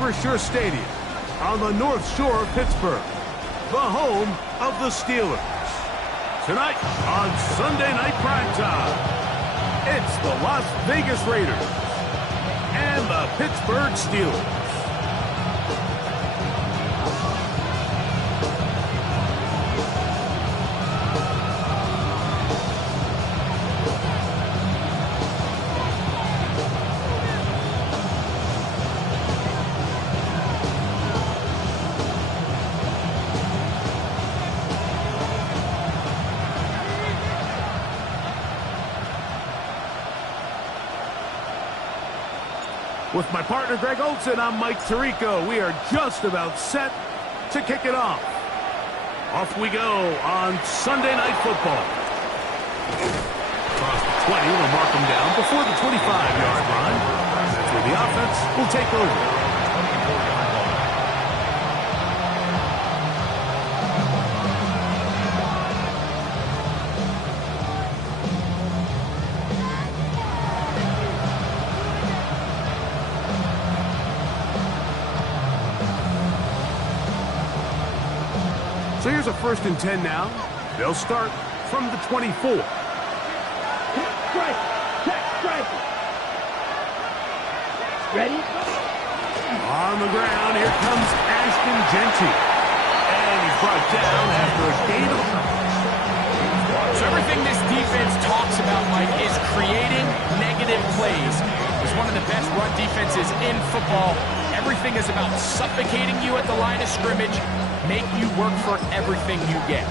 Super Sure Stadium on the North Shore of Pittsburgh, the home of the Steelers. Tonight on Sunday Night Primetime, it's the Las Vegas Raiders and the Pittsburgh Steelers. With my partner, Greg Olson, I'm Mike Tirico. We are just about set to kick it off. Off we go on Sunday Night Football. Across the 20, we'll mark them down before the 25-yard line. That's where the offense will take over. So here's a 1st and 10 now. They'll start from the 24. Strike. Ready? On the ground, here comes Ashton Genty. And he's brought down after a gain of... So everything this defense talks about, Mike, is creating negative plays. It's one of the best run defenses in football. Everything is about suffocating you at the line of scrimmage, make you work for everything you get.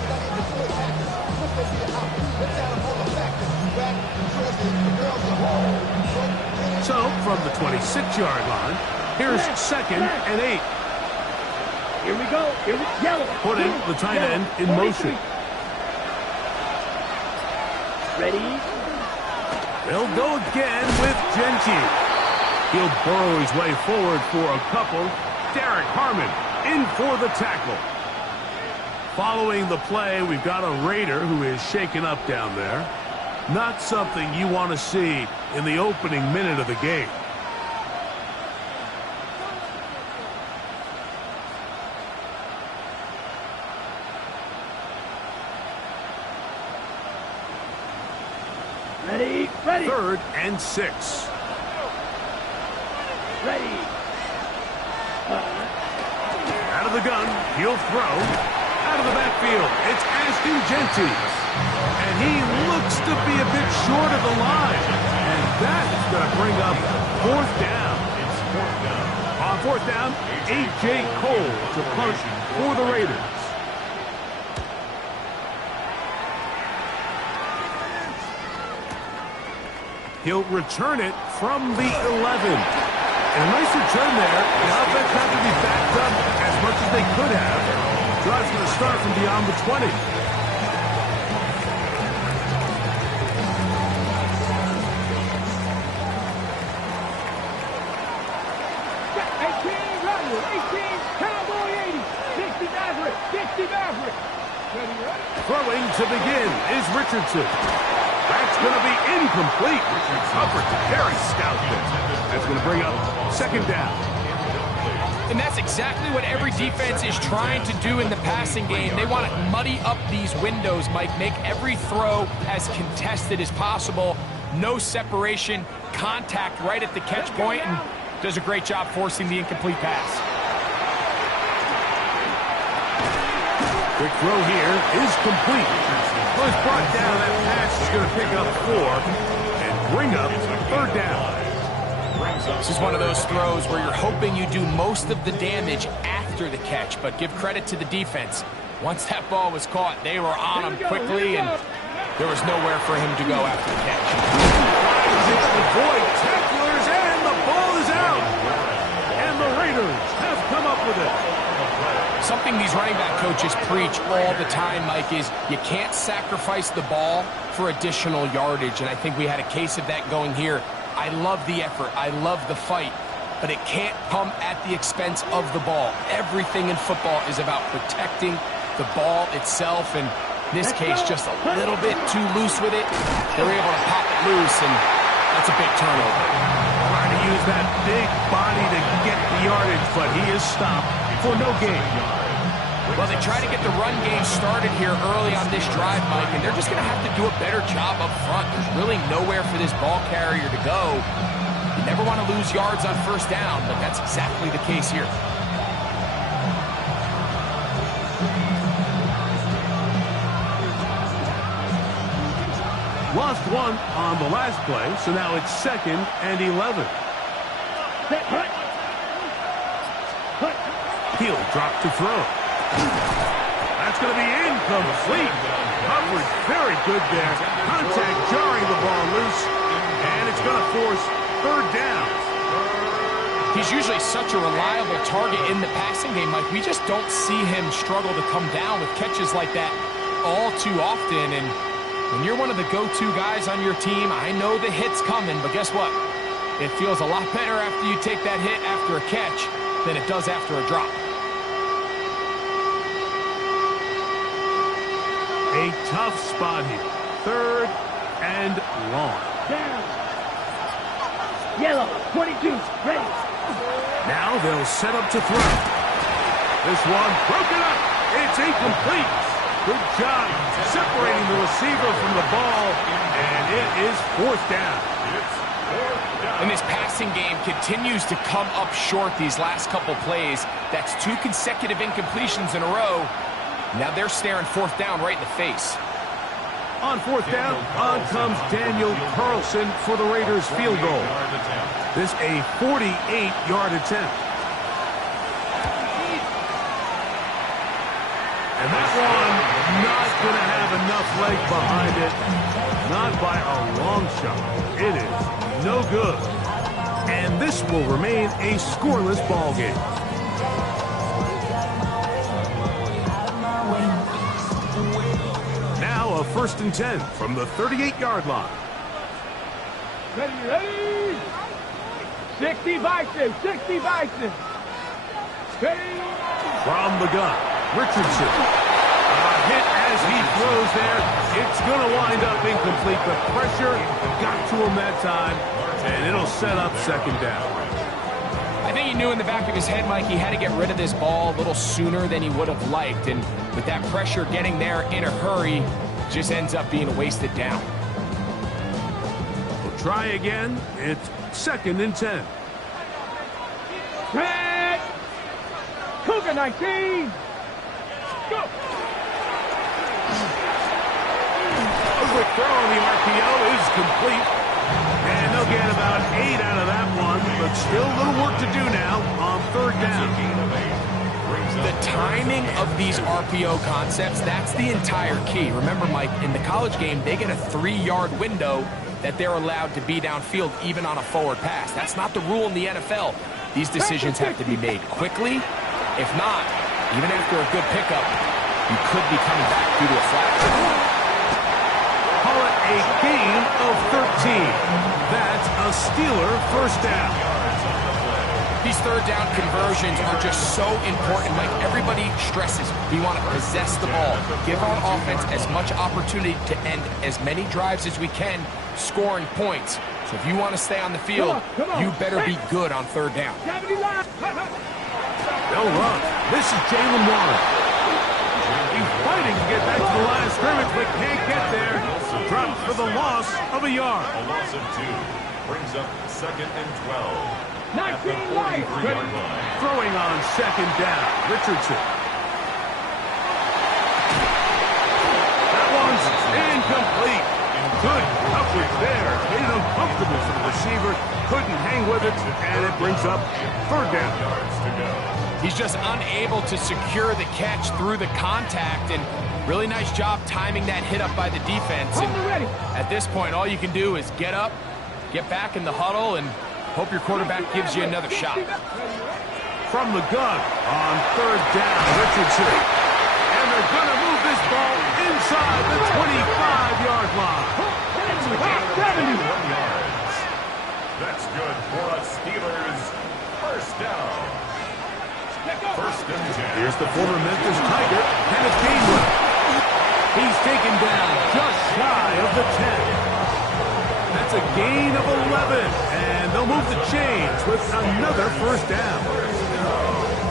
So, from the 26-yard line, here's 2nd and 8. Here we go. Yellow. Putting the tight end in motion. Ready? They'll go again with Genty. He'll burrow his way forward for a couple. Derek Harmon in for the tackle. Following the play, we've got a Raider who is shaken up down there. Not something you want to see in the opening minute of the game. Ready? 3rd and 6. Ready? Out of the gun, he'll throw. Out of the backfield, it's Ashton Genty. And he looks to be a bit short of the line. And that is going to bring up 4th down. On 4th down, A.J. Cole to punt for the Raiders. He'll return it from the 11. And a nice return there. The offense had to be backed up as much as they could have. Drive's going to start from beyond the 20. Cowboy 80. 60 Maverick. Throwing to begin is Richardson. That's going to be incomplete. Covered to Terry Stout there. That's going to bring up 2nd down. And that's exactly what every defense is trying to do in the passing game. They want to muddy up these windows, Mike. Make every throw as contested as possible. No separation, contact right at the catch point, and does a great job forcing the incomplete pass. Quick throw here is complete. Well, it's brought down. That pass is going to pick up 4 and bring up 3rd down. This is one of those throws where you're hoping you do most of the damage after the catch, but give credit to the defense. Once that ball was caught, they were on him quickly, and there was nowhere for him to go after the catch. Avoid tacklers, and the ball is out. And the Raiders have come up with it. Something these running back coaches preach all the time, Mike, is you can't sacrifice the ball for additional yardage, and I think we had a case of that going here. I love the effort. I love the fight. But it can't come at the expense of the ball. Everything in football is about protecting the ball itself. And in this case, just a little bit too loose with it. They're able to pop it loose, and that's a big turnover. And use that big body to get the yardage, but he is stopped for no gain. Well, they try to get the run game started here early on this drive, Mike, and they're just going to have to do a better job up front. There's really nowhere for this ball carrier to go. You never want to lose yards on first down, but that's exactly the case here. Lost one on the last play, so now it's 2nd and 11. He'll drop to throw. That's going to be incomplete. Coverage very good there. Contact jarring the ball loose, and it's going to force 3rd down. He's usually such a reliable target in the passing game, Mike. We just don't see him struggle to come down with catches like that all too often, and when you're one of the go-to guys on your team, I know the hit's coming, but guess what? It feels a lot better after you take that hit after a catch than it does after a drop. A tough spot here. 3rd and long. Down. Yellow, 22, ready. Now they'll set up to throw. This one broken up. It's incomplete. Good job separating the receiver from the ball, and it is 4th down. And this passing game continues to come up short these last couple plays. That's 2 consecutive incompletions in a row. Now they're staring 4th down right in the face. On 4th down, on comes Daniel Carlson for the Raiders field goal. This a 48-yard attempt. And that one not going to have enough leg behind it. Not by a long shot. It is no good. And this will remain a scoreless ball game. Now a 1st and 10 from the 38-yard line. Ready. 60 Bison, 60 Bison. Ready. From the gun, Richardson. Hit as he throws there. It's going to wind up incomplete. The pressure got to him that time, and it'll set up 2nd down. I think he knew in the back of his head, Mike, he had to get rid of this ball a little sooner than he would have liked. And with that pressure getting there in a hurry, just ends up being a wasted down. We'll try again. It's 2nd and 10. Red. Cougar 19. Go. A quick throw on the RPO is complete. And they'll get about 8 out of that one, but still a little work to do now on 3rd down. The timing of these RPO concepts, that's the entire key. Remember, Mike, in the college game, they get a 3-yard window that they're allowed to be downfield even on a forward pass. That's not the rule in the NFL. These decisions have to be made quickly. If not, even after a good pickup, you could be coming back due to a flag. Call it a gain of 13. That's a Steeler 1st down. These 3rd down conversions are just so important. Like everybody stresses, we want to possess the ball, give our offense as much opportunity to end as many drives as we can, scoring points. So if you want to stay on the field, you better be good on 3rd down. They'll run. This is Jalen Warren. He's fighting to get back to the line of scrimmage, but can't get there. Drops for the loss of a yard. A loss of 2 brings up 2nd and 12. 19 light. Throwing on 2nd down. Richardson. That one's incomplete. Good coverage there. Made it uncomfortable for the receiver. Couldn't hang with it, and it brings up 3rd down. He's just unable to secure the catch through the contact, and really nice job timing that hit up by the defense. And at this point, all you can do is get up, get back in the huddle, and hope your quarterback gives you another shot. From the gun on 3rd down, Richardson. And they're going to move this ball inside the 25-yard line. 71 yards. That's good for a Steelers 1st down. 1st and 10. Here's the former Memphis Tiger, Kenneth Gainwell. He's taken down just shy of the 10. That's a gain of 11, and And they'll move the chains with another first down.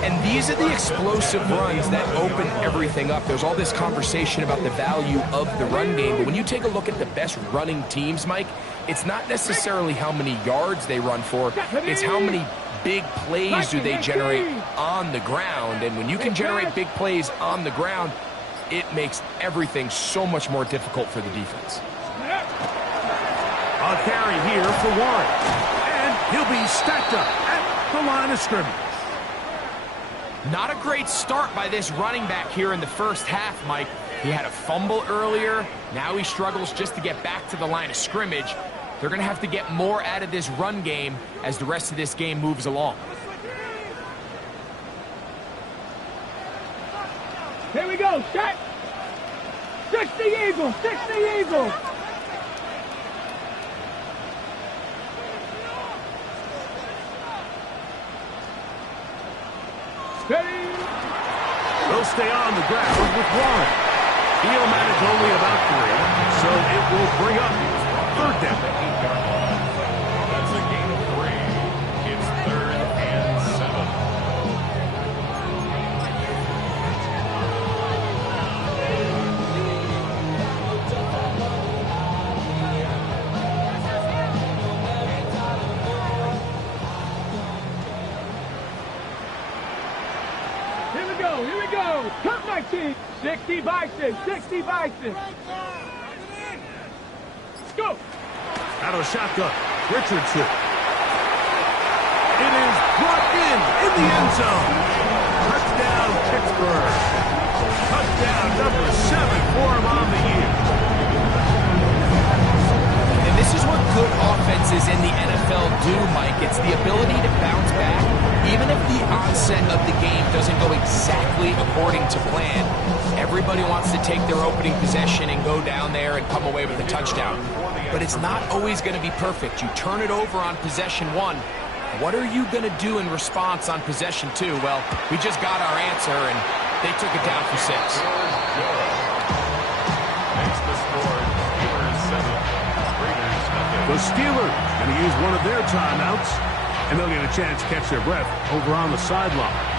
And these are the explosive runs that open everything up. There's all this conversation about the value of the run game, but when you take a look at the best running teams, Mike, it's not necessarily how many yards they run for, it's how many big plays do they generate on the ground. And when you can generate big plays on the ground, it makes everything so much more difficult for the defense. A carry here for Warren. And he'll be stacked up at the line of scrimmage. Not a great start by this running back here in the first half, Mike. He had a fumble earlier. Now he struggles just to get back to the line of scrimmage. They're going to have to get more out of this run game as the rest of this game moves along. Here we go, set. 60 Eagles, 60 Eagles. Steady. They'll stay on the ground with Warren. He'll manage only about 3, so it will bring up third down. That's a gain of 3. It's 3rd and 7. Here we go. Cut 19. 60 Bison, 60 Bison. Go. Out of shotgun, Richardson. It is brought in the end zone. Touchdown, Pittsburgh. Touchdown number 7 for him on the year. And this is what good offenses in the NFL do, Mike. It's the ability to bounce back, even if the onset of the game doesn't go exactly according to plan. Everybody wants to take their opening possession and go down there and come away with a touchdown. But it's not always going to be perfect. You turn it over on possession 1. What are you going to do in response on possession 2? Well, we just got our answer, and they took it down for 6. Makes the score. Steelers 7. Raiders nothing. The Steelers going to use one of their timeouts, and they'll get a chance to catch their breath over on the sideline.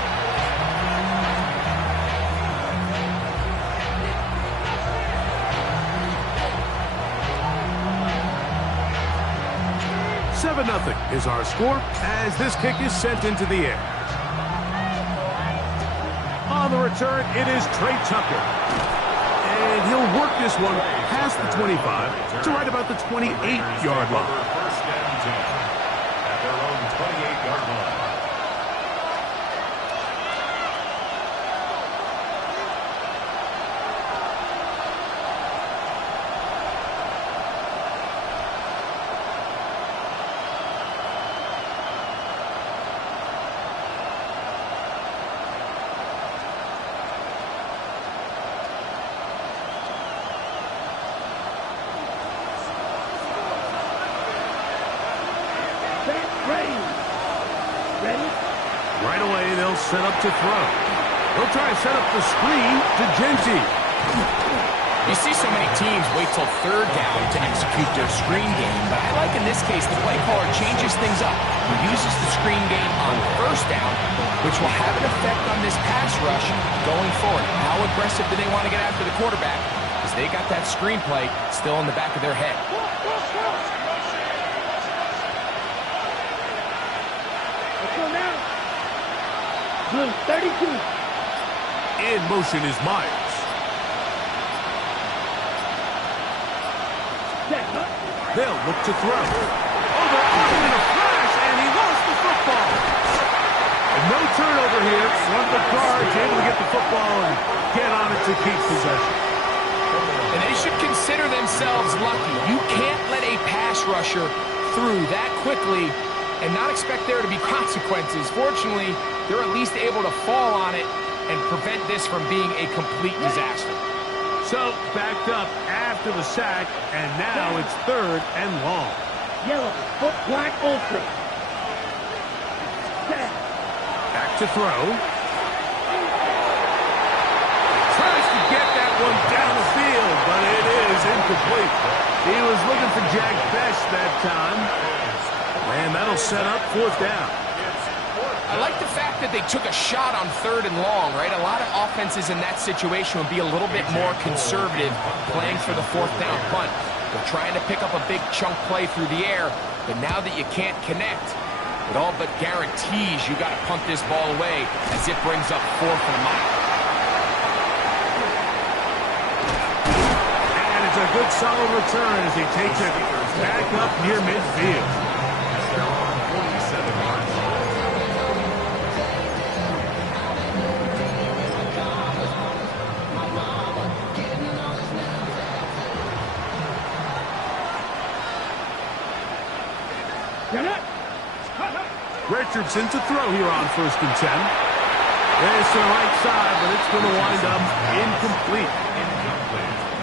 Nothing is our score as this kick is sent into the air. On the return, it is Trey Tucker. And he'll work this one past the 25 to right about the 28-yard line. First and 10 at their own 28-yard line. Right away, they'll set up to throw. They'll try to set up the screen to Genty. You see so many teams wait till third down to execute their screen game, but I like in this case the play caller changes things up. He uses the screen game on first down, which will have an effect on this pass rush going forward. How aggressive do they want to get after the quarterback? Because they got that screen play still in the back of their head. Let's go now. Blue 32. In motion is Myers. They'll look to throw. Over in a flash, and he lost the football. And no turnover here. One of the guards able to get the football and get on it to keep possession. And they should consider themselves lucky. You can't let a pass rusher through that quickly and not expect there to be consequences. Fortunately, they're at least able to fall on it and prevent this from being a complete disaster. So, backed up after the sack, and now it's third and long. Yellow, foot black ultra. Back to throw. Tries to get that one down the field, but it is incomplete. He was looking for Jack Best that time. And that'll set up 4th down. I like the fact that they took a shot on 3rd and long, right? A lot of offenses in that situation would be a little bit more conservative playing for the 4th down punt. They're trying to pick up a big chunk play through the air, but now that you can't connect, it all but guarantees you got to punt this ball away as it brings up 4th and a mile. And it's a good solid return as he takes it back up near midfield. They're on 47 yards. Richardson to throw here on 1st and 10. There's to the right side, but it's going to wind up incomplete.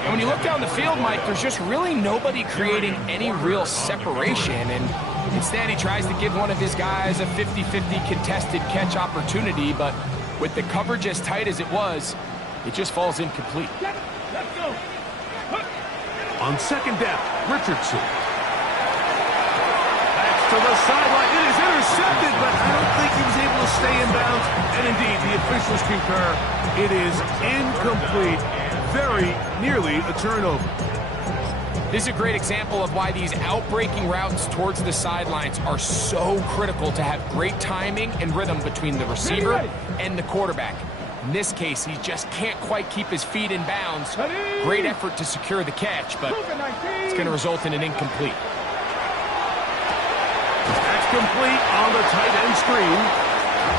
And when you look down the field, Mike, there's just really nobody creating any real separation. And instead, he tries to give one of his guys a 50-50 contested catch opportunity. But with the coverage as tight as it was, it just falls incomplete. On 2nd down, Richardson. To the sideline. It is intercepted, but I don't think he was able to stay in bounds. And indeed, the officials concur. It is incomplete. Very nearly a turnover. This is a great example of why these outbreaking routes towards the sidelines are so critical to have great timing and rhythm between the receiver and the quarterback. In this case, he just can't quite keep his feet in bounds. Great effort to secure the catch, but it's going to result in an incomplete. That's complete on the tight end screen.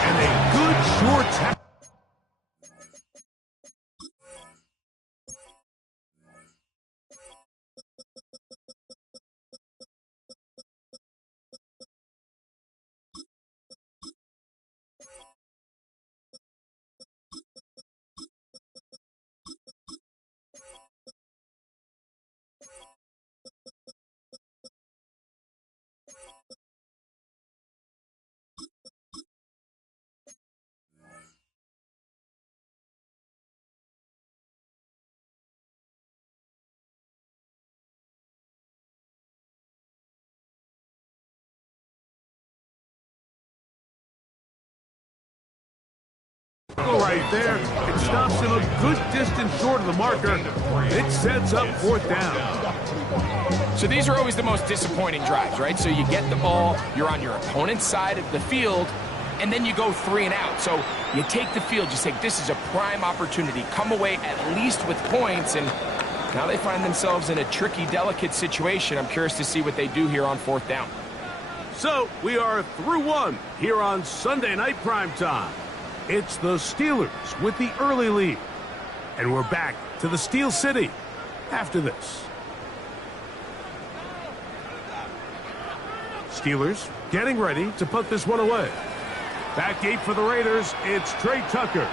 And a good short tackle. Right there, it stops him a good distance short of the marker. It sets up 4th down. So these are always the most disappointing drives, right? So you get the ball, you're on your opponent's side of the field, and then you go 3 and out. So you take the field, you say, this is a prime opportunity. Come away at least with points, and now they find themselves in a tricky, delicate situation. I'm curious to see what they do here on 4th down. So we are through one here on Sunday Night Primetime. It's the Steelers with the early lead. And we're back to the Steel City after this. Steelers getting ready to put this one away. Back gate for the Raiders, it's Trey Tucker.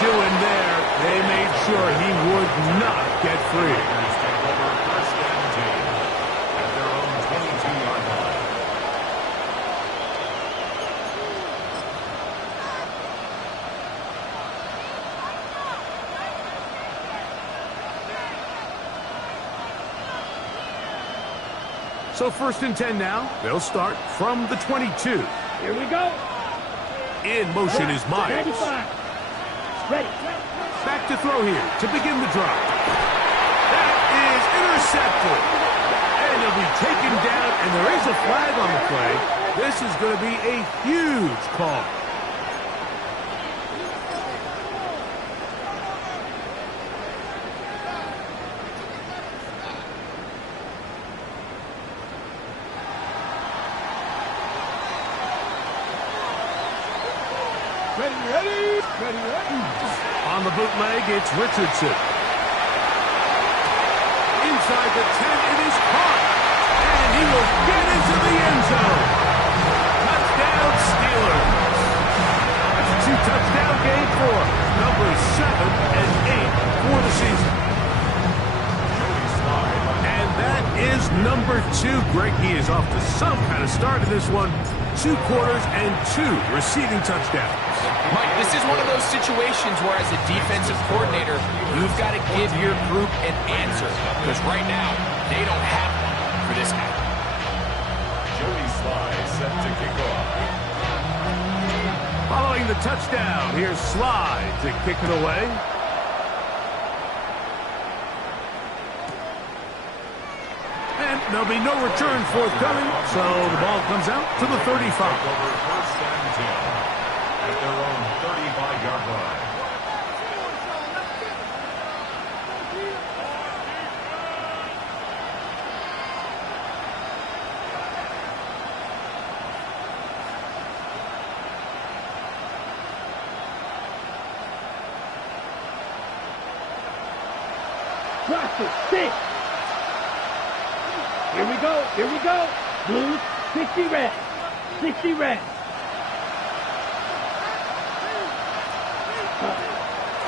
Doing there, they made sure he would not get free. Take over 1st and 10 at their own 22-yard line. So 1st and 10 now. They'll start from the 22. Here we go. In motion is Myers. Ready. Back to throw here to begin the drive. That is intercepted. And he'll be taken down, and there is a flag on the play. This is going to be a huge call. Ready. On the bootleg, it's Richardson. Inside the 10, it is caught. And he will get into the end zone. Touchdown, Steelers. That's a 2-touchdown game for number 7 and 8 for the season. And that is number 2. Greg, he is off to some kind of start in this one. 2 quarters and 2 receiving touchdowns. Mike, this is one of those situations where as a defensive coordinator, you've got to give your group an answer. Because right now, they don't have one for this guy. Joey Sly set to kick off. Following the touchdown, here's Sly to kick it away. And there'll be no return forthcoming, so the ball comes out to the 35. Over first and 10 at their own 35-yard line. Watch it. 6. Here we go. Here we go. Blue, 60 red. 60 red.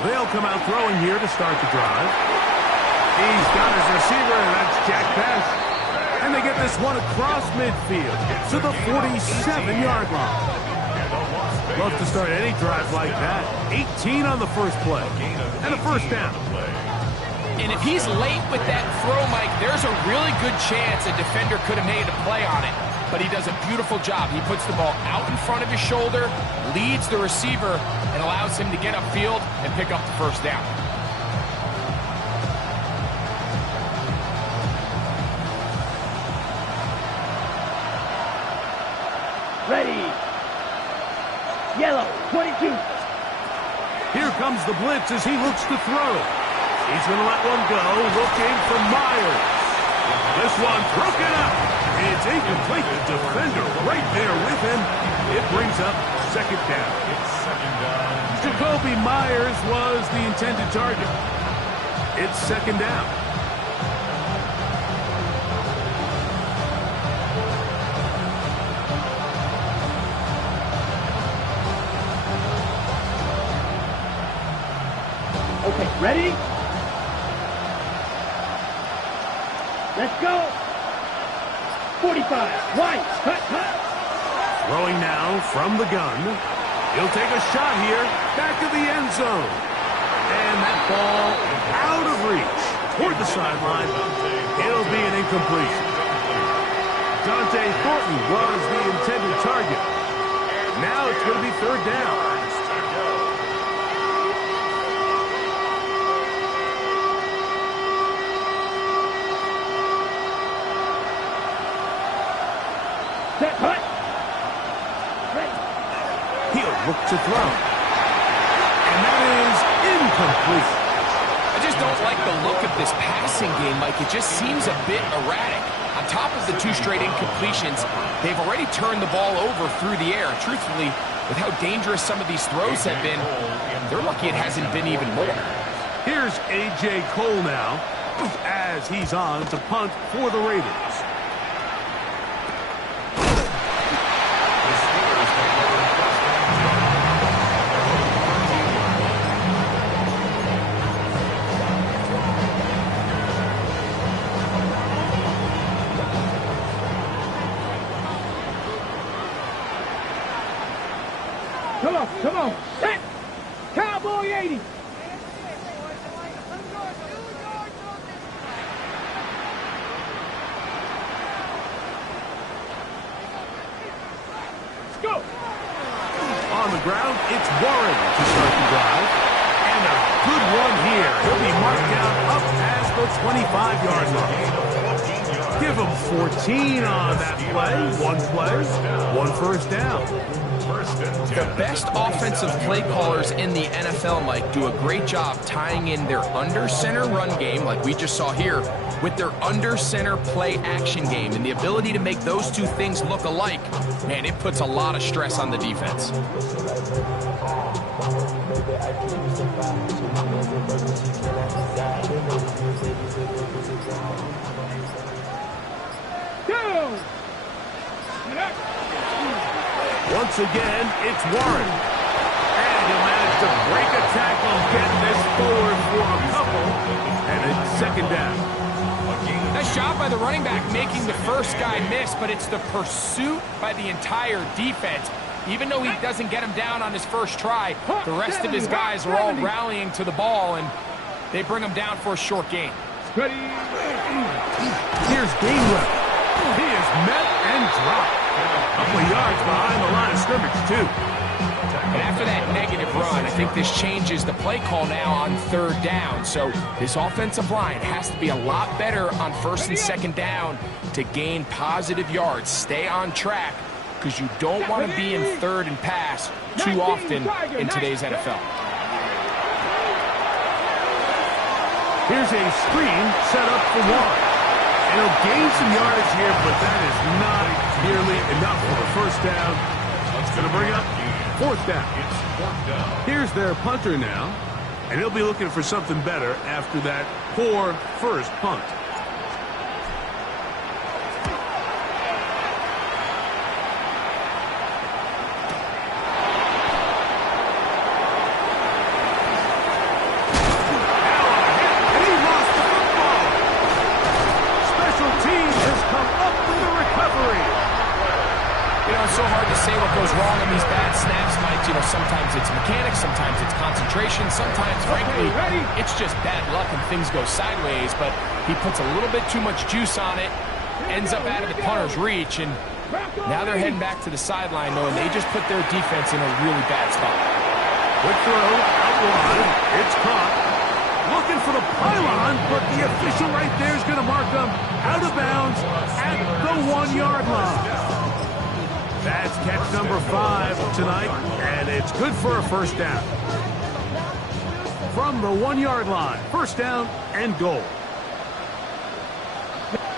They'll come out throwing here to start the drive. He's got his receiver, and that's Jack Pass. And they get this one across midfield to the 47-yard line. Love to start any drive like that. 18 on the first play. And a first down. And if he's late with that throw, Mike, there's a really good chance a defender could have made a play on it. But he does a beautiful job. He puts the ball out in front of his shoulder, leads the receiver, and allows him to get upfield and pick up the first down. Ready. Yellow, 22. Here comes the blitz as he looks to throw. He's going to let one go, looking for Myers. This one broken up. It's incomplete. The defender right there with him. It brings up second down. It's second down. Jacoby Myers was the intended target. It's second down. Okay, ready? Let's go. 45. White. Cut, cut. Throwing now from the gun. He'll take a shot here. Back to the end zone. And that ball out of reach. Toward the sideline. It'll be an incompletion. Dante Thornton was the intended target. Now it's going to be third down. Set, cut. Ready. He'll look to throw. And that is incomplete. I just don't like the look of this passing game, Mike. It just seems a bit erratic. On top of the 2 straight incompletions, they've already turned the ball over through the air. Truthfully, with how dangerous some of these throws have been, they're lucky it hasn't been even more. Here's A.J. Cole now as he's on to punt for the Raiders. Come on. Set. Cowboy 80. Let's go. On the ground, it's Warren to start the drive. And a good one here. He'll be marked down up past the 25-yard line. Give him 14 on that play. One first down. The best offensive play callers in the NFL, Mike, do a great job tying in their under-center run game, like we just saw here, with their under-center play action game. And the ability to make those two things look alike, man, it puts a lot of stress on the defense. Go. Once again, it's Warren. And he'll manage to break a tackle, get this forward for a couple, and it's second down. Nice job by the running back making the first guy miss, but it's the pursuit by the entire defense. Even though he doesn't get him down on his first try, the rest of his guys are all rallying to the ball, and they bring him down for a short gain. Ready. Here's Gainwell. He is met and dropped. A couple of yards behind the line of scrimmage, too. And after that negative run, I think this changes the play call now on third down. So this offensive line has to be a lot better on first and second down to gain positive yards. Stay on track, because you don't want to be in third and pass too often in today's NFL. Here's a screen set up for Warren. And he'll gain some yardage here, but that is not nearly enough for a first down. It's going to bring up fourth down. Here's their punter now, and he'll be looking for something better after that poor first punt. It's so hard to say what goes wrong in these bad snaps, Mike. You know, sometimes it's mechanics, sometimes it's concentration, sometimes, frankly, it's just bad luck and things go sideways, but he puts a little bit too much juice on it, ends up out of the punter's reach, and now they're heading back to the sideline, knowing they just put their defense in a really bad spot. Quick throw, out wide, it's caught. Looking for the pylon, but the official right there is going to mark them out of bounds at the 1-yard line. That's catch number 5 tonight, and it's good for a first down. From the 1-yard line, first down and goal.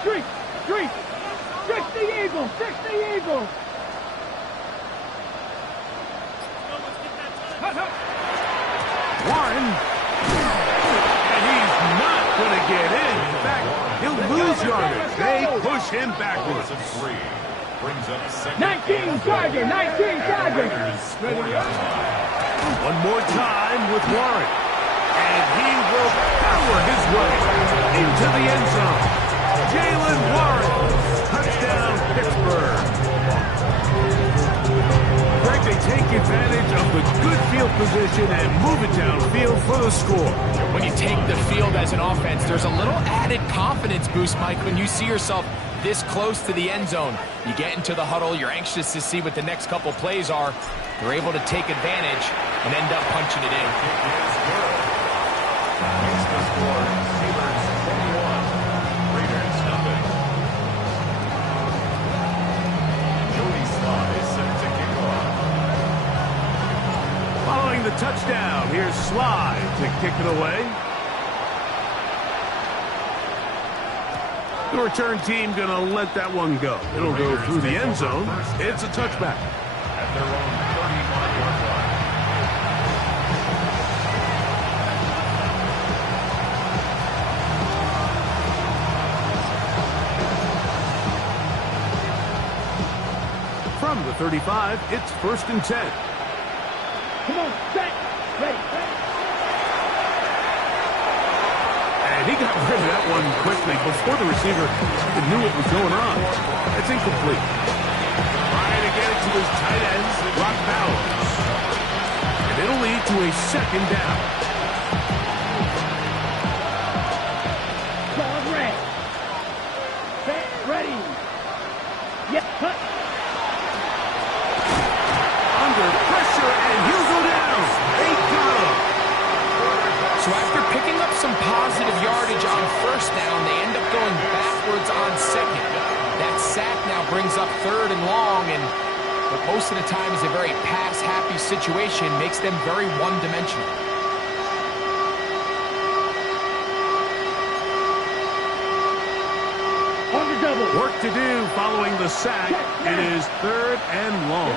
Streak, streak, fix the eagle, fix the eagle. Warren, and he's not going to get in. In fact, he'll lose yardage. They push him backwards. Brings up 19 Tiger, 19 Tiger. One more time with Warren. And he will power his way into the end zone. Jalen Warren, touchdown Pittsburgh. Greg, they take advantage of the good field position and move it downfield for the score. When you take the field as an offense, there's a little added confidence boost, Mike, when you see yourself this close to the end zone. You get into the huddle, you're anxious to see what the next couple plays are. You're able to take advantage and end up punching it in. Makes the score Steelers 21, Raiders nothing. Jody Slott is set to kick off. Following the touchdown, here's Slide to kick it away. The return team going to let that one go. It'll go through the end zone. It's a touchback. At their own 35-yard line. From the 35, it's 1st and 10. Come on, set, ready. And he got rid of that one quickly before the receiver even knew what was going on. It's incomplete. Trying to get it to his tight end, Rock Bowers. And it'll lead to a second down. Ball red. Set, ready. Yes, cut. Under pressure, and he'll go down. They got him. So after picking up some positive yardage on first down, they end up going backwards on second. That sack now brings up 3rd and long, and what most of the time is a very pass-happy situation, makes them very one-dimensional. On the double. Work to do following the sack. It is 3rd and long.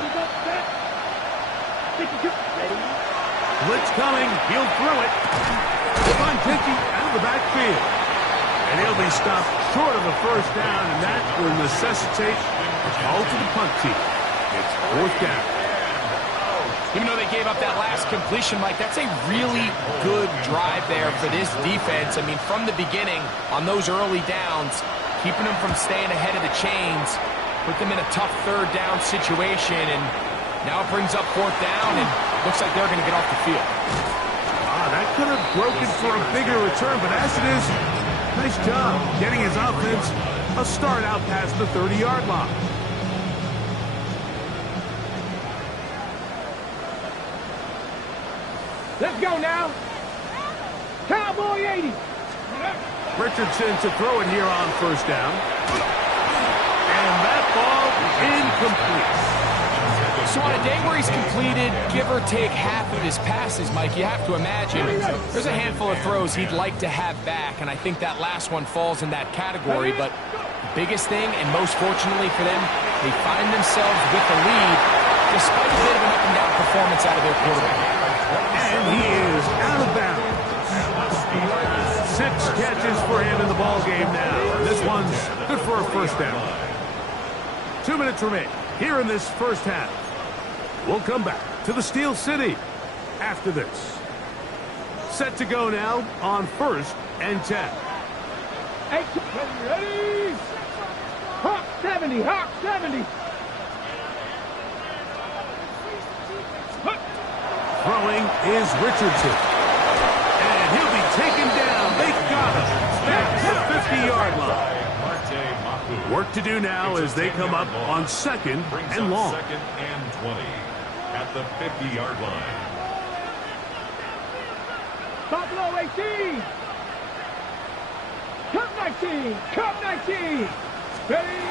Ready. Blitz coming. He'll throw it. Von Tinky out of the backfield. And he'll be stopped short of the first down, and that will necessitate a call to the punt team. It's 4th down. Even though they gave up that last completion, Mike, that's a really good drive there for this defense. I mean, from the beginning, on those early downs, keeping them from staying ahead of the chains, put them in a tough third down situation, and now it brings up fourth down, and looks like they're going to get off the field. That could have broken for a bigger return, but as it is, nice job getting his offense a start out past the 30-yard line. Let's go now. Cowboy 80. Richardson to throw it here on first down. And that ball incomplete. So on a day where he's completed, give or take half of his passes, Mike, you have to imagine there's a handful of throws he'd like to have back, and I think that last one falls in that category. But the biggest thing, and most fortunately for them, they find themselves with the lead despite a bit of an up-and-down performance out of their quarterback. And he is out of bounds. 6 catches for him in the ball game now. And this one's good for a first down. 2 minutes remain here in this first half. We'll come back to the Steel City after this. Set to go now on 1st and 10. Ready? Hawk 70, Hawk 70. Throwing is Richardson. And he'll be taken down. They got him back to the 50-yard line. Work to do now as they come up on 2nd and long. 2nd and 20 at the 50-yard line. Buffalo 18. Cup 19. Cup 19. Ready?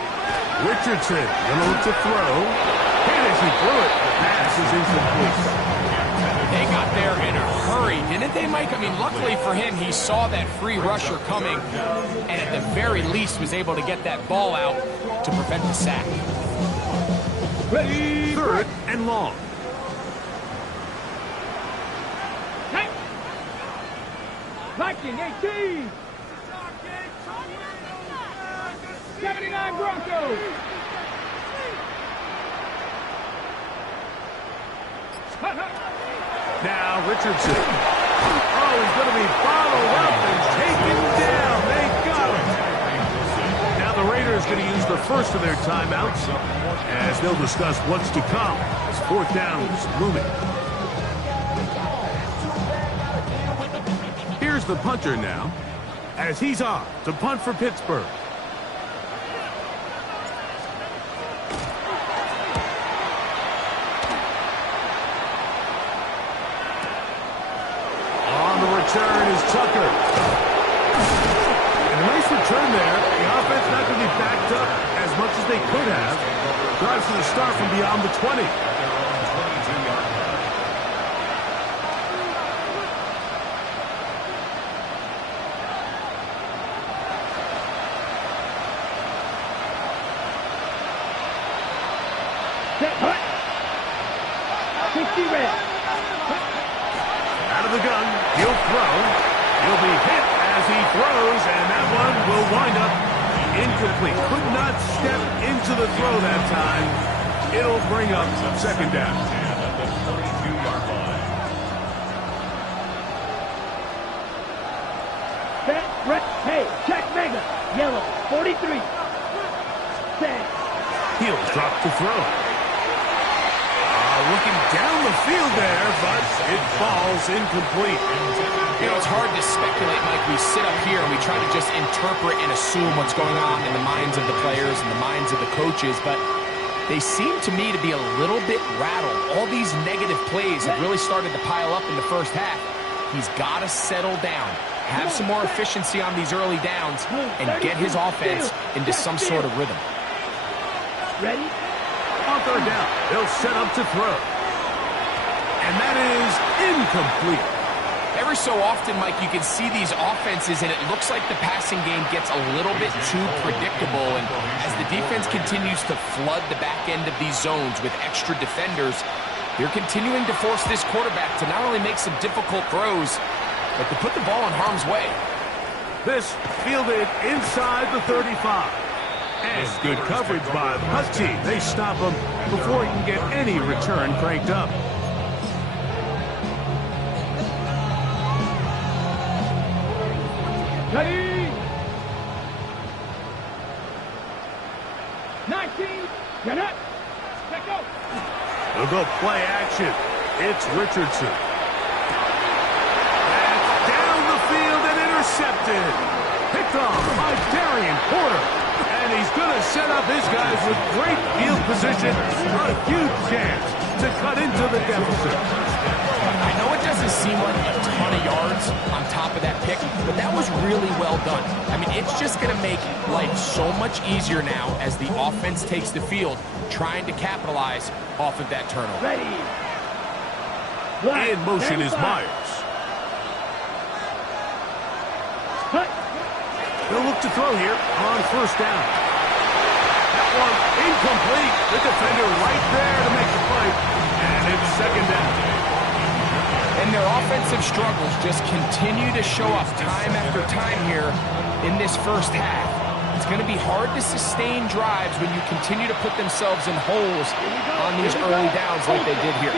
Richardson gonna look to throw. And as he threw it, the pass is incomplete. They got there in a hurry, didn't they, Mike? I mean, luckily for him, he saw that free rusher coming, and at the very least was able to get that ball out to prevent the sack. Ready? 3rd and long. Hey. Viking 18. 79 Broncos. Now Richardson. Oh, he's going to be bottled up and taken down. They got him. Now the Raiders going to use the first of their timeouts as they'll discuss what's to come as 4th down is looming. Here's the punter now as he's off to punt for Pittsburgh. Return is Tucker. And a nice return there. The offense not going to be backed up as much as they could have. Drives to the start from beyond the 20. Set hut. 60 red. Out of the gun, he'll throw. He'll be hit as he throws, and that one will wind up incomplete. Could not step into the throw that time. It'll bring up 2nd down. At the 42-yard line. Set, red, hey, check mega. Yellow, 43. Set. He'll drop to throw. Looking down the field there, but it falls incomplete. You know, it's hard to speculate, Mike. We sit up here and we try to just interpret and assume what's going on in the minds of the players and the minds of the coaches, but they seem to me to be a little bit rattled. All these negative plays have really started to pile up in the first half. He's got to settle down, have some more efficiency on these early downs, and get his offense into some sort of rhythm. Ready? On 3rd down, they'll set up to throw. And that is incomplete. Every so often, Mike, you can see these offenses, and it looks like the passing game gets a little bit too predictable. And as the defense continues to flood the back end of these zones with extra defenders, they're continuing to force this quarterback to not only make some difficult throws, but to put the ball in harm's way. This fielded inside the 35. And good coverage by the Hut team. They stop him before he can get any return cranked up. Ready? 19. Get up. Let go. They'll go play action. It's Richardson. That's down the field and intercepted. Picked off by Darian Porter. And he's going to set up his guys with great field position. A huge chance to cut into the deficit. I know it doesn't seem like a ton of yards on top of that pick, but that was really well done. I mean, it's just going to make life so much easier now as the offense takes the field, trying to capitalize off of that turnover. Ready. In motion is Myers. Cut. They'll look to throw here on first down. That one incomplete. The defender right there to make the play. And it's second down. And their offensive struggles just continue to show up time after time here in this first half. It's going to be hard to sustain drives when you continue to put themselves in holes on these early downs like they did here.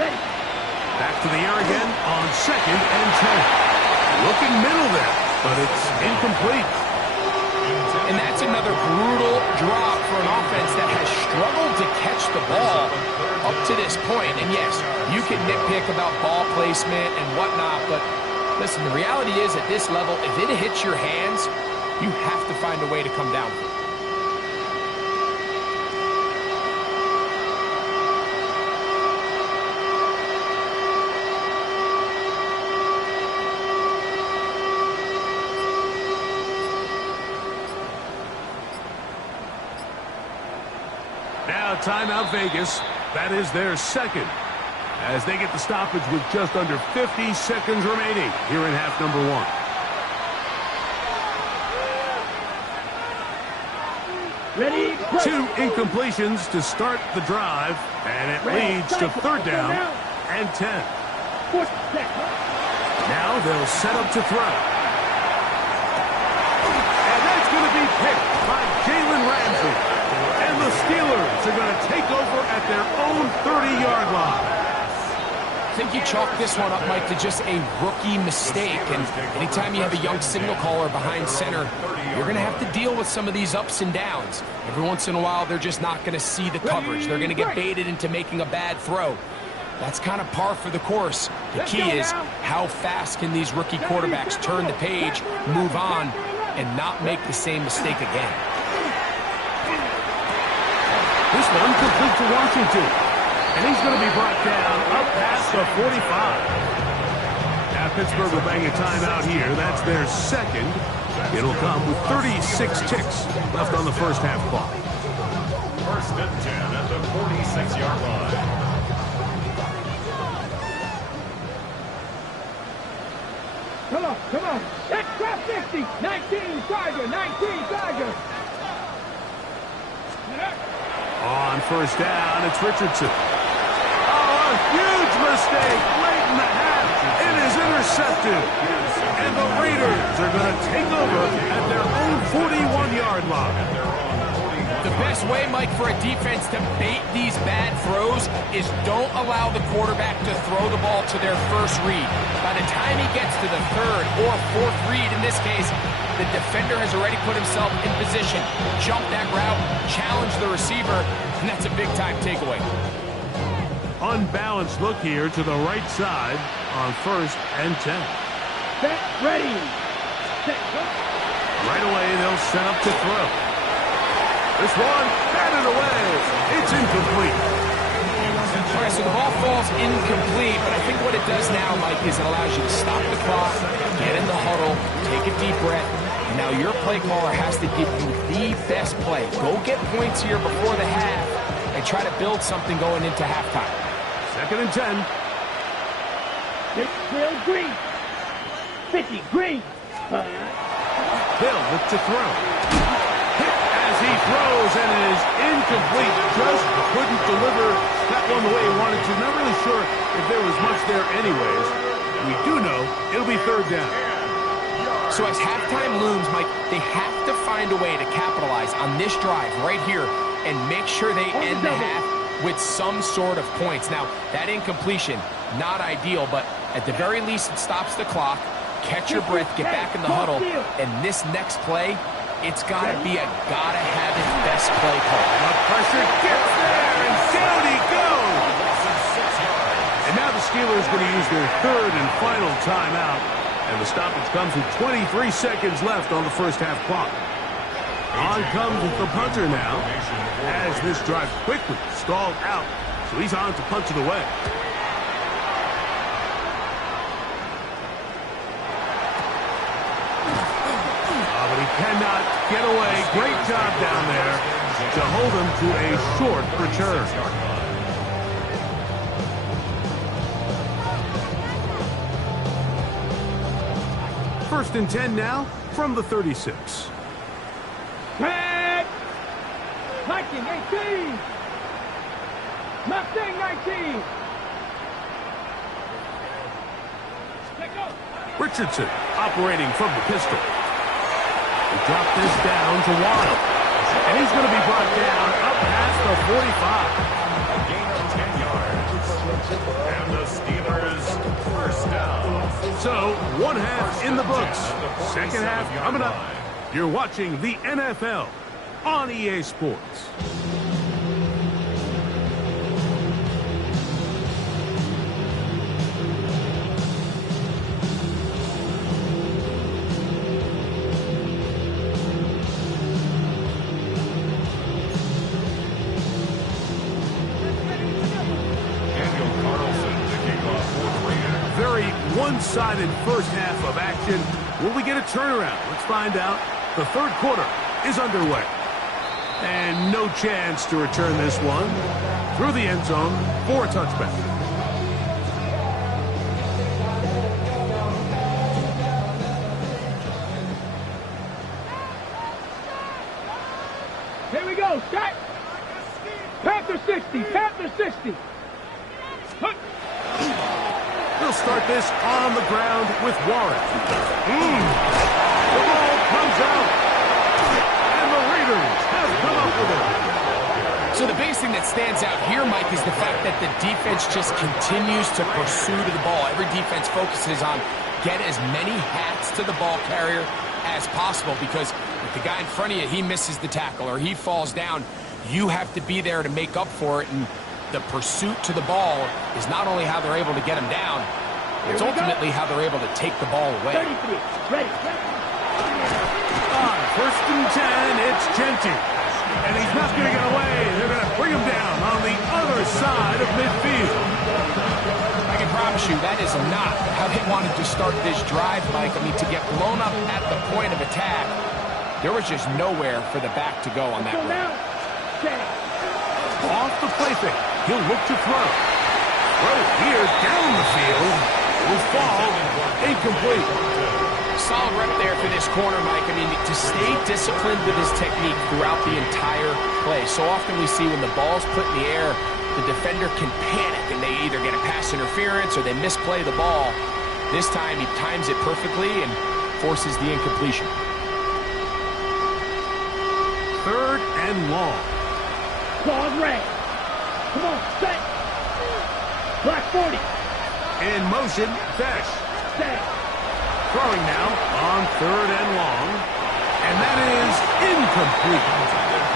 Ready. Back to the air again on second and 10. Looking middle there, but it's incomplete. And that's another brutal drop for an offense that has struggled to catch the ball up to this point. And yes, you can nitpick about ball placement and whatnot, but listen, the reality is at this level, if it hits your hands, you have to find a way to come down with it. Now timeout Vegas. That is their second, as they get the stoppage with just under 50 seconds remaining here in half number one. Ready. 2 incompletions to start the drive, and it leads to third down and 10. Now they'll set up to throw. And that's going to be picked by Jalen Ramsey. And the Steelers are going to take over at their own 30-yard line. I think you chalk this one up, Mike, to just a rookie mistake. And anytime you have a young signal caller behind center, you're going to have to deal with some of these ups and downs. Every once in a while, they're just not going to see the coverage. They're going to get baited into making a bad throw. That's kind of par for the course. The key is how fast can these rookie quarterbacks turn the page, move on, and not make the same mistake again. This one complete to Washington. And he's going to be brought down up past the 45. Now Pittsburgh will bang a timeout here. That's their second. It'll come with 36 ticks left on the first half clock. First and 10 at the 46-yard line. Come on. Extra 50. 19 Tiger. 19 Tiger. On first down, it's Richardson. Oh, a huge mistake late in the half. It is intercepted. And the Raiders are going to take over at their own 41-yard line. The best way, Mike, for a defense to bait these bad throws is don't allow the quarterback to throw the ball to their first read. By the time he gets to the third or fourth read, in this case, the defender has already put himself in position, jump that route, challenge the receiver, and that's a big-time takeaway. Unbalanced look here to the right side on first and 10. Set. Ready. Set. Go. Right away, they'll set up to throw. This one, batted away. It's incomplete. All right, so the ball falls incomplete, but I think what it does now, Mike, is it allows you to stop the clock, get in the huddle, take a deep breath, and now your play caller has to give you the best play. Go get points here before the half and try to build something going into halftime. Second and 10. It's Will Green. 50 Green. They'll look to throw. As he throws, and it is incomplete. Just couldn't deliver that one the way he wanted to. Not really sure if there was much there anyways. We do know it'll be third down. So as halftime looms, Mike, they have to find a way to capitalize on this drive right here and make sure they end the half with some sort of points. Now, that incompletion, not ideal, but at the very least, it stops the clock. Catch your breath, get back in the huddle, and this next play, it's got to be a gotta-have-it best play call. The pressure gets there, and down he goes! And now the Steelers going to use their third and final timeout, and the stoppage comes with 23 seconds left on the first half clock. On comes the punter now, as this drive quickly stalled out, so he's on to punch it away. But he cannot get away. Great job down there to hold him to a short return. First and 10 now from the 36. Tag! Viking 18! Mustang 19! Richardson operating from the pistol. He dropped this down to Waddle. And he's going to be brought down up past the 45. A gain of 10 yards. And the Steelers first down. So, one half in the books. Second half coming up. You're watching the NFL on EA Sports. One-sided first half of action. Will we get a turnaround? Let's find out. The third quarter is underway. And no chance to return this one through the end zone for a touchback. Here we go, set! Panther 60, Panther 60! He'll start this on the ground with Warren. The ball comes out. And the Raiders have come up with it. So the biggest thing that stands out here, Mike, is the fact that the defense just continues to pursue to the ball. Every defense focuses on get as many hats to the ball carrier as possible, because if the guy in front of you, he misses the tackle or he falls down, you have to be there to make up for it. And the pursuit to the ball is not only how they're able to get him down, it's ultimately how they're able to take the ball away. 33, ready. On first and 10, it's Genty. And he's not going to get away. They're going to bring him down on the other side of midfield. I can promise you that is not how they wanted to start this drive, Mike. I mean, to get blown up at the point of attack, there was just nowhere for the back to go on that run. Off the play fake. He'll look to throw. Throw here down the field. Will fall incomplete. Solid rep there for this corner, Mike. I mean, to stay disciplined with his technique throughout the entire play. So often we see when the ball's put in the air, the defender can panic and they either get a pass interference or they misplay the ball. This time he times it perfectly and forces the incompletion. Third and long. Ball red. Come on, set. Black 40. In motion, Besh. Set. Throwing now on third and long. And that is incomplete.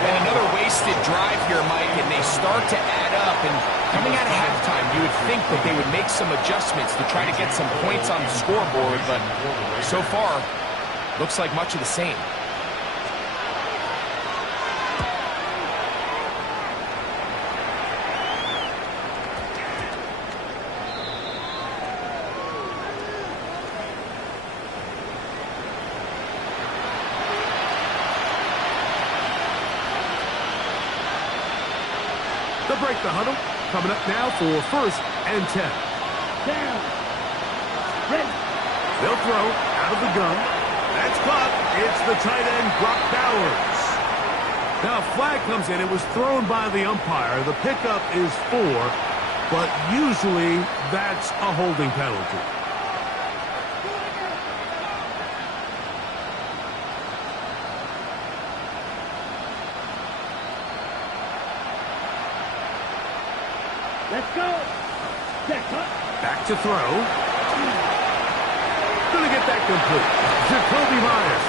And another wasted drive here, Mike, and they start to add up. And coming out of halftime, you would think that they would make some adjustments to try to get some points on the scoreboard, but so far, looks like much of the same. They'll break the huddle. Coming up now for first and 10. Down. Ready. They'll throw out of the gun. That's caught. It's the tight end, Brock Bowers. Now a flag comes in. It was thrown by the umpire. The pickup is 4, but usually that's a holding penalty. Let's go. Set, cut. Back to throw. Gonna get that complete. Jacoby Myers.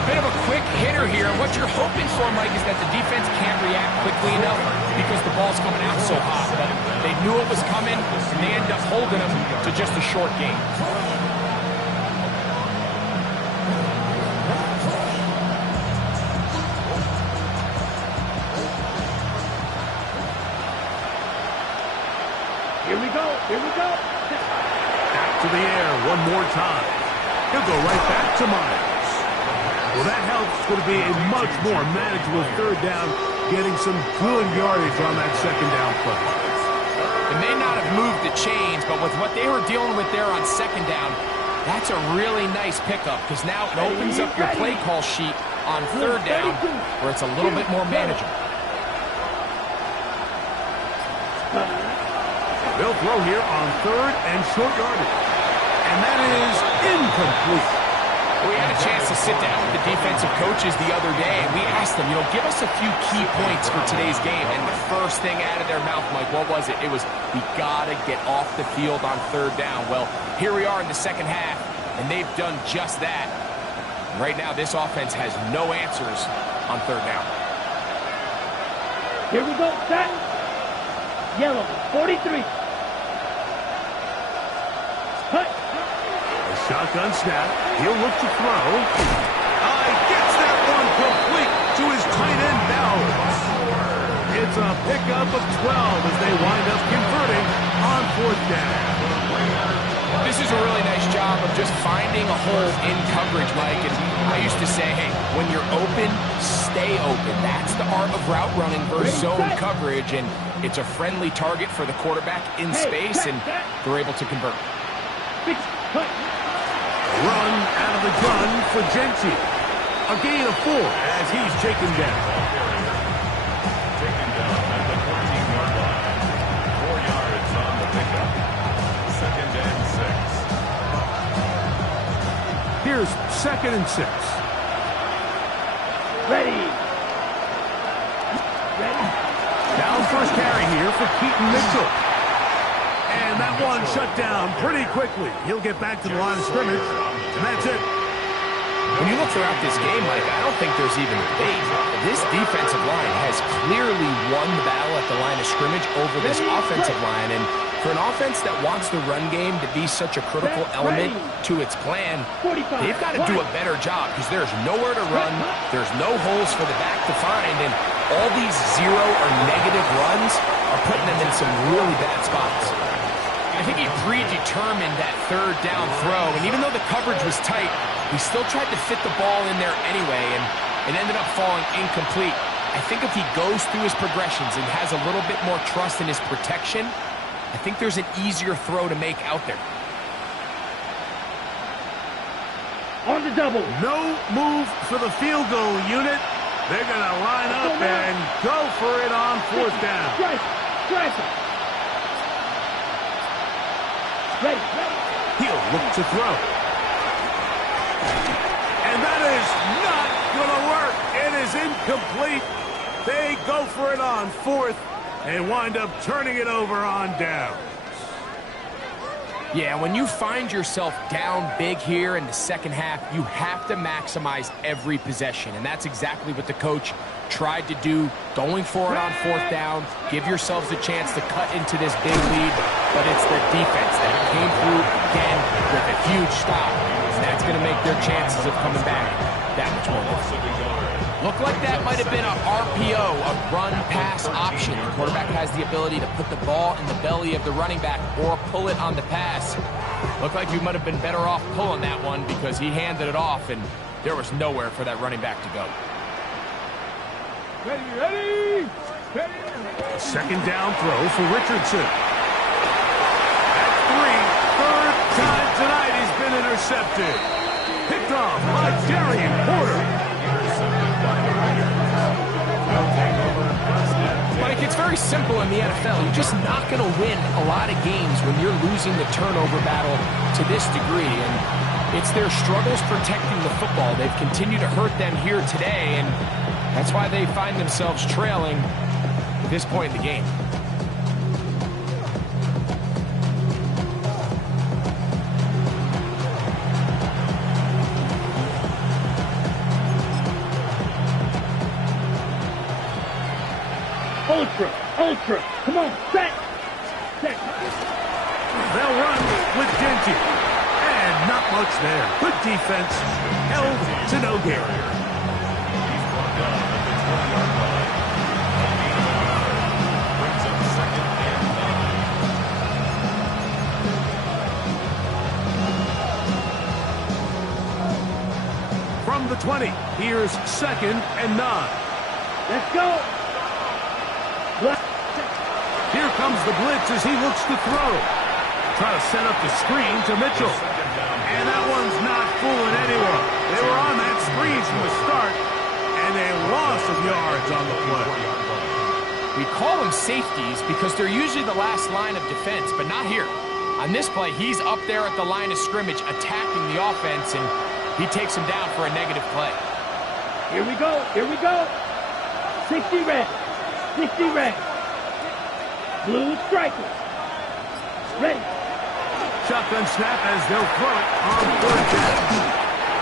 A bit of a quick hitter here. What you're hoping for, Mike, is that the defense can't react quickly enough because the ball's coming out so hot. But they knew it was coming, and they ended up holding them to just a short game. Here we go. Here we go. Back to the air one more time. He'll go right back to Myers. Well, that helps. It's going to be a much more manageable third down, getting some good yardage on that second down play. It may not have moved the chains, but with what they were dealing with there on second down, that's a really nice pickup because now it opens up your play call sheet on third down where it's a little bit more manageable. They'll throw here on third and short yardage. And that is incomplete. We had a chance to sit down with the defensive coaches the other day, and we asked them, give us a few key points for today's game. And the first thing out of their mouth, Mike, what was it? It was, we got to get off the field on third down. Well, here we are in the second half, and they've done just that. Right now, this offense has no answers on third down. Here we go. Set. Yellow. 43. Cut. A shotgun snap. He'll look to throw. Gets that one complete to his tight end Bowers. It's a pickup of 12 as they wind up converting on fourth down. This is a really nice job of just finding a hole in coverage, Mike. And I used to say, hey, when you're open, stay open. That's the art of route running versus zone coverage. And it's a friendly target for the quarterback in space, and they're able to convert. Run out of the gun for Genchi. A gain of 4 as he's taken down. Taken down at the 14-yard line. 4 yards on the pickup. Second and 6. Here's second and 6. Ready. Ready. Down first carry here for Keaton Mitchell. And that one shut down pretty quickly. He'll get back to the line of scrimmage, and that's it. When you look throughout this game, Mike, I don't think there's even a debate. This defensive line has clearly won the battle at the line of scrimmage over this offensive line. And for an offense that wants the run game to be such a critical element to its plan, they've got to do a better job because there's nowhere to run. There's no holes for the back to find. And all these zero or negative runs are putting them in some really bad spots. I think he predetermined that third down throw, and even though the coverage was tight, he still tried to fit the ball in there anyway, and it ended up falling incomplete. I think if he goes through his progressions and has a little bit more trust in his protection, I think there's an easier throw to make out there. On the double. No move for the field goal unit. They're going to line up and go for it on fourth down. Strike it. Ready. He'll look to throw. And that is not going to work. It is incomplete. They go for it on fourth and wind up turning it over on down. Yeah, when you find yourself down big here in the second half, you have to maximize every possession. And that's exactly what the coach tried to do, going for it on fourth down. Give yourselves a chance to cut into this big lead. But it's the defense that came through again with a huge stop. And that's going to make their chances of coming back that much more difficult. Looked like that might have been a RPO, a run-pass option. The quarterback has the ability to put the ball in the belly of the running back or pull it on the pass. Looked like we might have been better off pulling that one because he handed it off, and there was nowhere for that running back to go. Ready. Second down throw for Richardson. At 3, third time tonight he's been intercepted. Picked off by Darian Porter. Mike, it's very simple in the NFL. You're just not going to win a lot of games when you're losing the turnover battle to this degree. And it's their struggles protecting the football. They've continued to hurt them here today, and that's why they find themselves trailing at this point in the game. ultra. Come on, set. Set. They'll run with Genji. And not much there. Good defense. Held to no gain. He's brought down at the 20-yard line. Brings up 2nd and 9. From the 20, here's 2nd and 9. Let's go. Here comes the blitz as he looks to throw. Try to set up the screen to Mitchell. And that one's not fooling anyone. They were on that screen from the start, and a loss of yards on the play. We call them safeties because they're usually the last line of defense, but not here. On this play, he's up there at the line of scrimmage attacking the offense, and he takes him down for a negative play. Here we go. Here we go. 60 red. 60 red. Blue strikers. Ready. Shotgun snap as they'll throw it on 3rd down.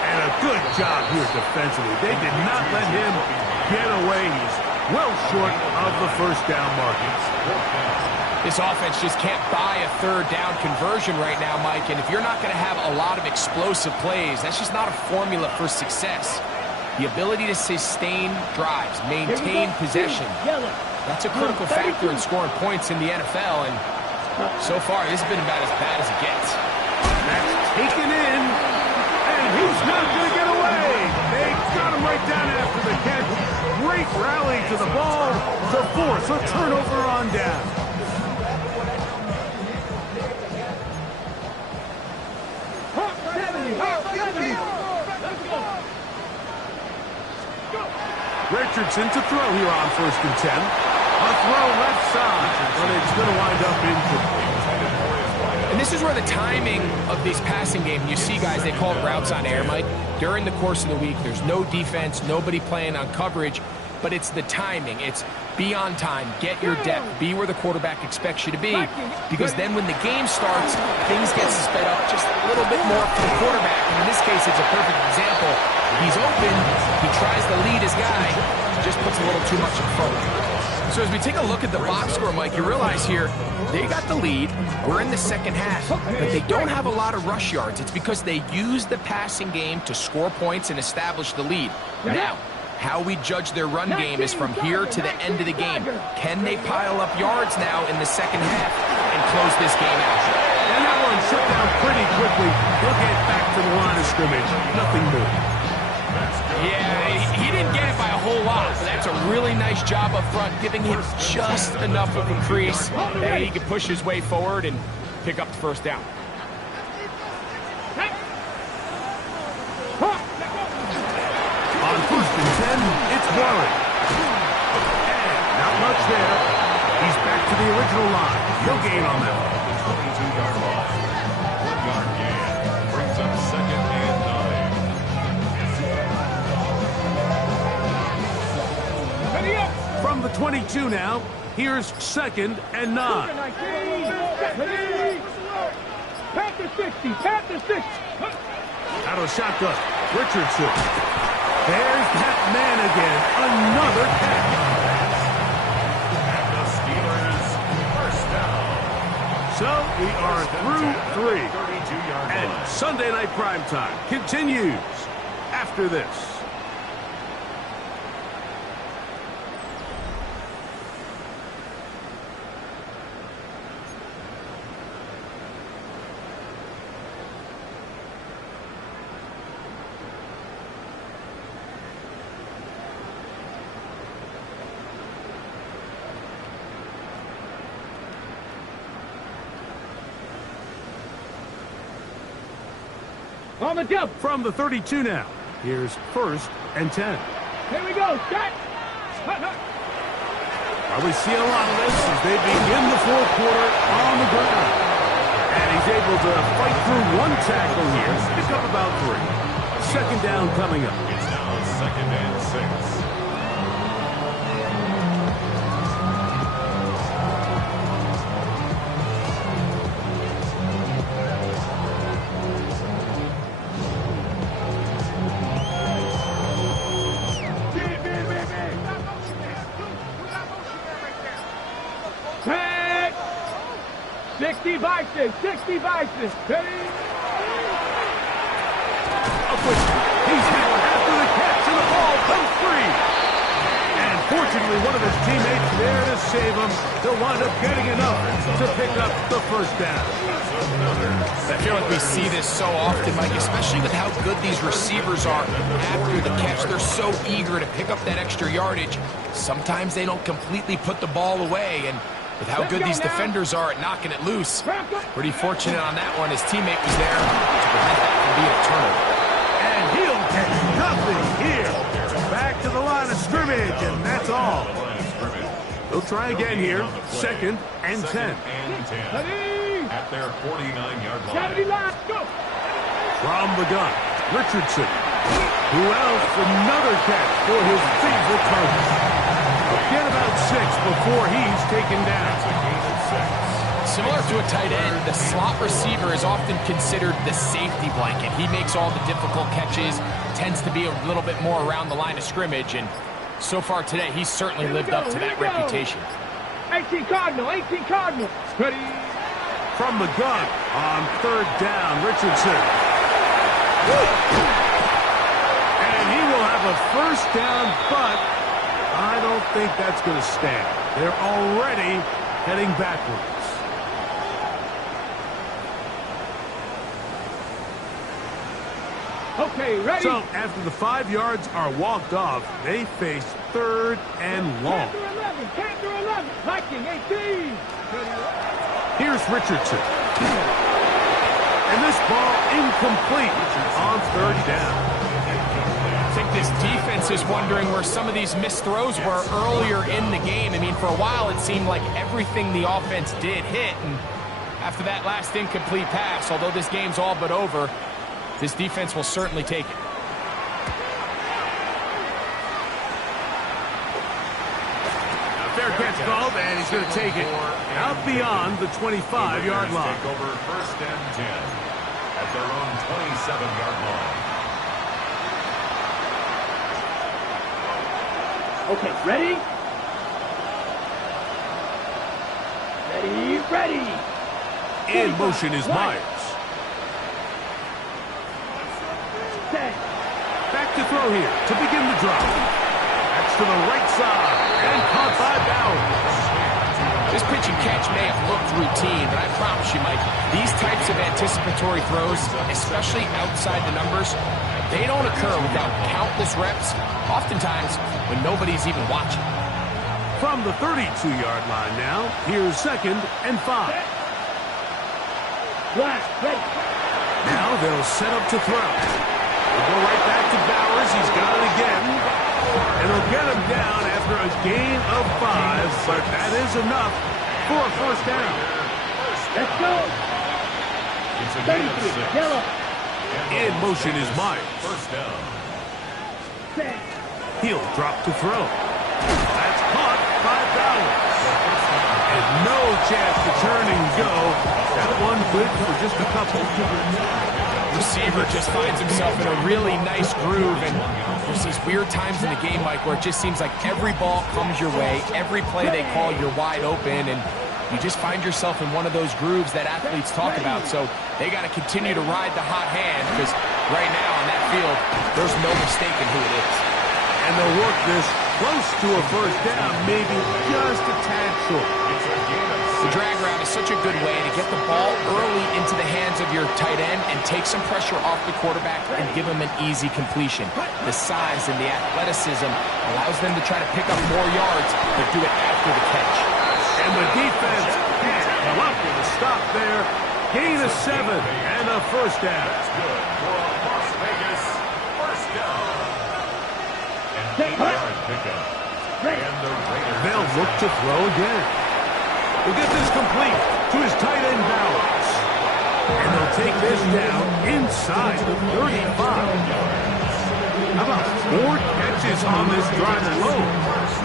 And a good job here defensively. They did not let him get away. He's well short of the 1st down markings. This offense just can't buy a 3rd down conversion right now, Mike, and if you're not going to have a lot of explosive plays, that's just not a formula for success. The ability to sustain drives, maintain possession, that's a critical factor in scoring points in the NFL, and so far, this has been about as bad as it gets. That's taken in, and he's not going to get away. They got him right down after the catch. Great rally to the ball to force a turnover on down. Richardson to throw here on 1st and 10. A throw left side, but it's going to wind up incomplete. And this is where the timing of this passing game, you see guys, they call it routes on air, Mike. During the course of the week, there's no defense, nobody playing on coverage, but it's the timing. It's be on time, get your depth, be where the quarterback expects you to be, because then when the game starts, things get sped up just a little bit more for the quarterback. And in this case, it's a perfect example. He's open, he tries to lead his guy, just puts a little too much in front of him. So as we take a look at the box score, Mike, you realize here, they got the lead. We're in the 2nd half, but they don't have a lot of rush yards. It's because they use the passing game to score points and establish the lead. Now, how we judge their run game is from here to the end of the game. Can they pile up yards now in the 2nd half and close this game out? And that one shut down pretty quickly. He'll get back to the line of scrimmage. Nothing more. Yeah, he didn't get it by a whole lot, but that's a really nice job up front, giving him just enough of a crease that he can push his way forward and pick up the 1st down. On 1st and 10, it's Warren. And not much there. He's back to the original line. No gain on that. 22-yard line. 1-yard gain. Brings up 2nd and 9. From the 22 now, here's 2nd and 9. Panther 60, Panther 60. Out of the shotgun, Richardson. There's that man again. Another catch. And the Steelers, 1st down. So we are through 3. 32-yard And line. Sunday Night Primetime continues after this. On the jump. From the 32 now, here's 1st and 10. Here we go. Set. Probably see a lot of this as they begin the 4th quarter on the ground. And he's able to fight through one tackle here, pick up about 3. 2nd down coming up. It's now 2nd and 6. 60 Bison, 60 Bison. Ready? He's hit after the catch, and the ball comes free. And fortunately, one of his teammates there to save him. He'll wind up getting enough to pick up the first down. I feel like we see this so often, Mike, especially with how good these receivers are after the catch. They're so eager to pick up that extra yardage. Sometimes they don't completely put the ball away, and with how good these defenders are at knocking it loose, pretty fortunate on that one. His teammate was there to prevent that from being a turnover. And he'll get nothing here. Back to the line of scrimmage, and that's all. They'll try again here. Second and 10. At their 49-yard line. 70 line, go. From the gun, Richardson. Who else? Another catch for his favorite target. Get about 6 before he's taken down. Similar to a tight end, the slot receiver is often considered the safety blanket. He makes all the difficult catches, tends to be a little bit more around the line of scrimmage, and so far today, he's certainly lived up to that reputation. 18 Cardinal, 18 Cardinal. Ready? From the gun on third down, Richardson. And he will have a first down, but I don't think that's going to stand. They're already heading backwards. Okay, ready? So after the 5 yards are walked off, they face third and long. Can't do 11. Viking, 18. Here's Richardson. And this ball incomplete on third down. I think this defense is wondering where some of these missed throws were earlier in the game. I mean, for a while, it seemed like everything the offense did hit. And after that last incomplete pass, although this game's all but over, this defense will certainly take it. Fair catch called, and he's going to take it out beyond the 25-yard line. Take over first and 10 at their own 27-yard line. Okay, ready? Ready. In motion is Myers. 10. Back to throw here to begin the drop. That's to the right side and caught by Bowers. This pitch and catch may have looked routine, but I promise you, Mike, these types of anticipatory throws, especially outside the numbers, they don't occur without countless reps, oftentimes when nobody's even watching. From the 32-yard line now, here's second and 5. Ready. Now they'll set up to throw. They'll go right back to Bowers. He's got it again. And they'll get him down after a gain of 5, but that is enough for a first down. Let's go. It's a gain of 6. Yellow. In motion is Myers. First down. He'll drop to throw. That's caught by Bowers. And no chance to turn and go. That one good for just a couple. Receiver just finds himself in a really nice groove, and there's these weird times in the game, Mike, where it just seems like every ball comes your way, every play they call, you're wide open, and you just find yourself in one of those grooves that athletes talk about. So they got to continue to ride the hot hand, because right now on that field, there's no mistaking who it is. And they'll work this close to a first down, maybe just a tad short. The drag route is such a good way to get the ball early into the hands of your tight end and take some pressure off the quarterback and give him an easy completion. The size and the athleticism allows them to try to pick up more yards, but do it after the catch. And the defense can't come up with a stop there. Gain of 7 and a first down. That's good for a Las Vegas first down. And 8-yard pickup. And the Raiders. They'll look to throw again. We'll get this complete to his tight end Bowers. And they'll take this down inside the 35. How about 4 catches on this drive alone?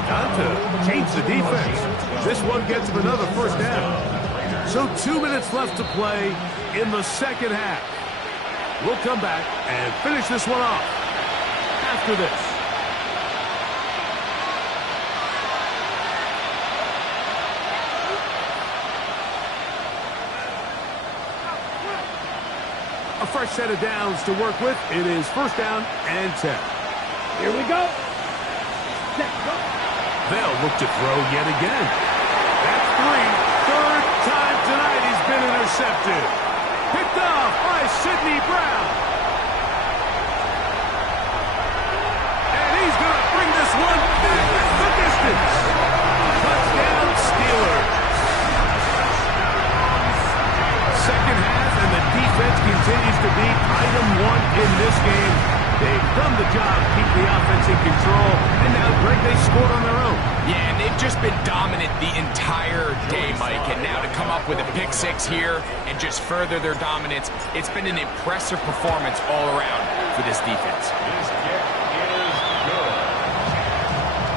Time to change the defense. This one gets him another first down. So 2 minutes left to play in the second half. We'll come back and finish this one off after this. A fresh set of downs to work with. It is first down and 10. Here we go. Set, go. They'll look to throw yet again. That's 3. Third time tonight he's been intercepted. Picked off by Sidney Brown. And he's going to bring this one back the distance. Touchdown Steelers. Second half, and the defense continues to be item 1 in this game. They've done the job, keep the offense in control, and now, Greg, they scored on their own. Yeah, and they've just been dominant the entire day, Mike. And now to come up with a pick 6 here and just further their dominance, it's been an impressive performance all around for this defense. This kick is good.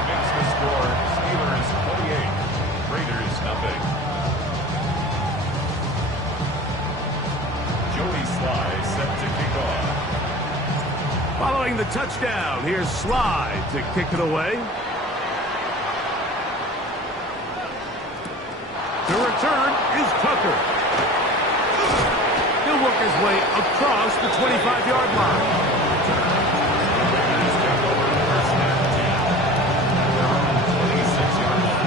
Makes the score Steelers 28, Raiders nothing. Joey Sly set to kick off. Following the touchdown, here's Sly to kick it away. The return is Tucker. He'll work his way across the 25-yard line. Raiders take over first and 10. Their own 26-yard line.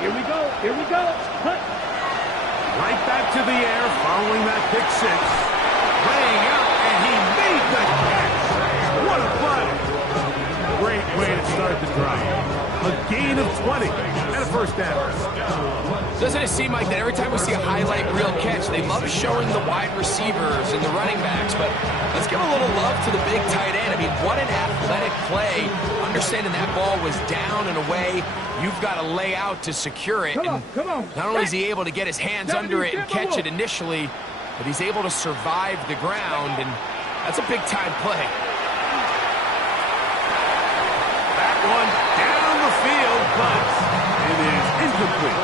Here we go. Here we go. Hunt. Right back to the air following that pick 6. Laying out, and he made the catch. What a play. Great way to start the drive. A gain of 20 and a first down. Doesn't it seem like that every time we see a highlight reel catch, they love showing the wide receivers and the running backs, but let's give a little love to the big tight end. I mean, what an athletic play. Understanding that ball was down and away, you've got to lay out to secure it. Come on, come on. Not only is he able to get his hands under it and catch it initially, but he's able to survive the ground, and that's a big-time play. That one down the field, but it is incomplete.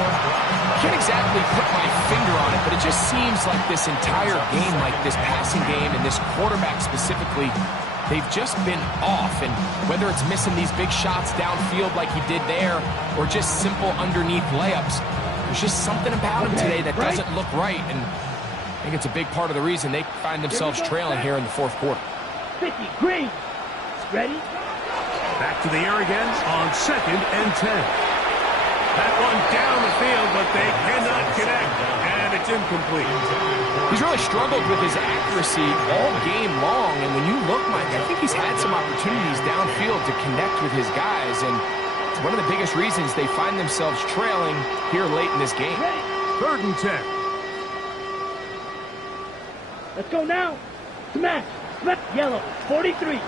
Can't exactly put my finger on it, but it just seems like this entire game, like this passing game and this quarterback specifically, they've just been off. And whether it's missing these big shots downfield like he did there or just simple underneath layups, there's just something about him today that doesn't look right. And I think it's a big part of the reason they find themselves trailing here in the fourth quarter. 50, green. Ready? Back to the air again on second and 10. That one down the field, but they cannot connect, and it's incomplete. He's really struggled with his accuracy all game long, and when you look, Mike, I think he's had some opportunities downfield to connect with his guys, and it's one of the biggest reasons they find themselves trailing here late in this game. Third and 10. Let's go now. Smash. Smash. Yellow. 43.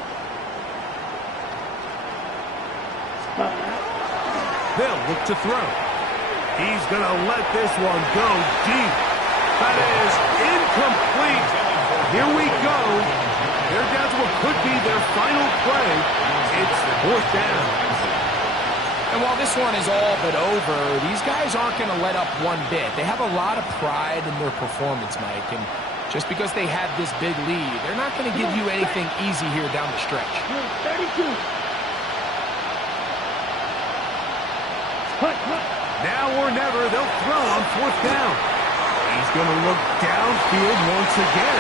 They'll look to throw. He's going to let this one go deep. That is incomplete. Here we go. They're down to what could be their final play. It's fourth down. And while this one is all but over, these guys aren't going to let up one bit. They have a lot of pride in their performance, Mike. And just because they have this big lead, they're not going to give you anything easy here down the stretch. 32. Now or never, they'll throw on fourth down. He's going to look downfield once again.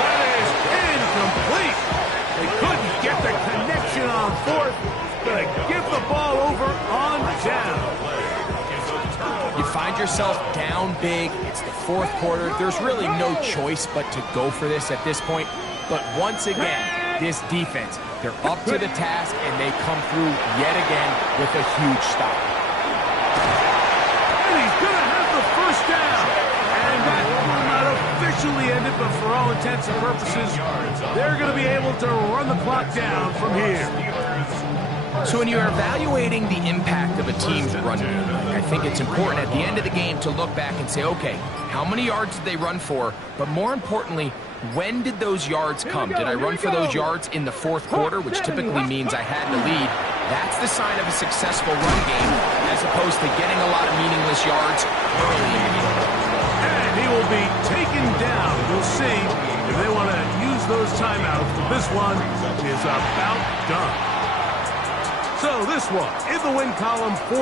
That is incomplete. They couldn't get the connection on fourth. Going to give the ball over on down. You find yourself down big. It's the fourth quarter. There's really no choice but to go for this at this point. But once again, this defense, they're up to the task, and they come through yet again with a huge stop. And he's going to have the first down. And that will not officially end it, but for all intents and purposes, they're going to be able to run the clock down from here. So when you're evaluating the impact of a team's run game, I think it's important at the end of the game to look back and say, okay, how many yards did they run for? But more importantly, when did those yards come? Did I run for those yards in the fourth quarter, which typically means I had the lead? That's the sign of a successful run game, as opposed to getting a lot of meaningless yards early in the game. And he will be taken down. We'll see if they want to use those timeouts, this one is about done. So this one in the win column for